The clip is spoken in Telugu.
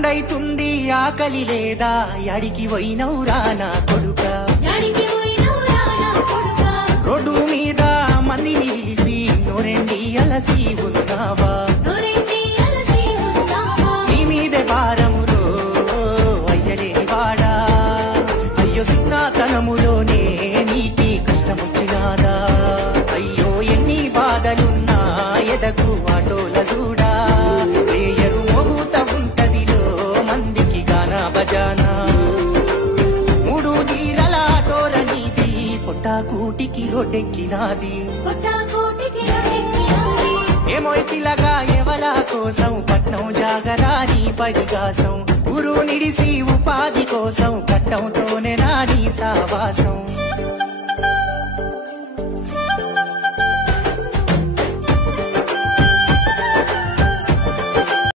రెండైతుంది ఆకలి లేదా యాడికి పోయినవురా నా కొడుక రోడ్డు మీద మందిని పిలిచి నోరెండి అలసి ఉన్నావా నీ మీదే భారములో అయ్యలేని వాడా అయ్యో సిన్నతనములోనే నీకి కష్టమొచ్చినాదా అయ్యో ఎన్ని బాధలున్నా ఎదకు ఆటోల చూడా వేయరు మోగుత ఉంటదిలో మందికి గానా బజానా మూడు తీరల ఆటోర నీది పొట్టాకూటికి రోడ్డెక్కినాది ఏమోయ్ పిల్లగా ఎవలా కోసం పట్నం జాగరాని పడిగాసం ఊరు నిడిసి